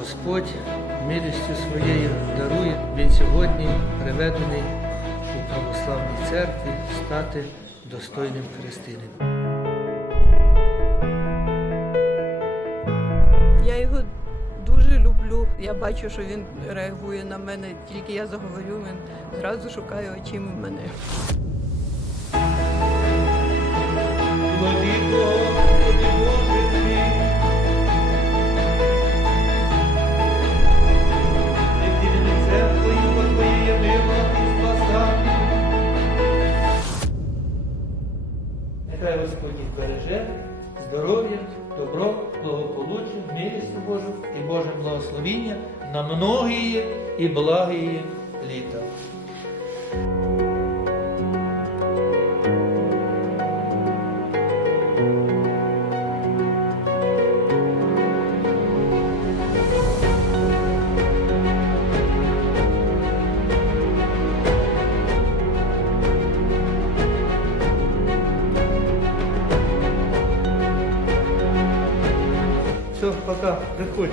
Господь милістю своєю дарує він сьогодні приведений у православній церкві стати достойним християнином. Я його дуже люблю. Я бачу, що він реагує на мене. Тільки я заговорю, він зразу шукає очима мене. Нехай Господь їх береже, здоров'я, добро, благополуччя, милість Божу і Боже благословіння на многії і благії літа. Все, пока, приходь.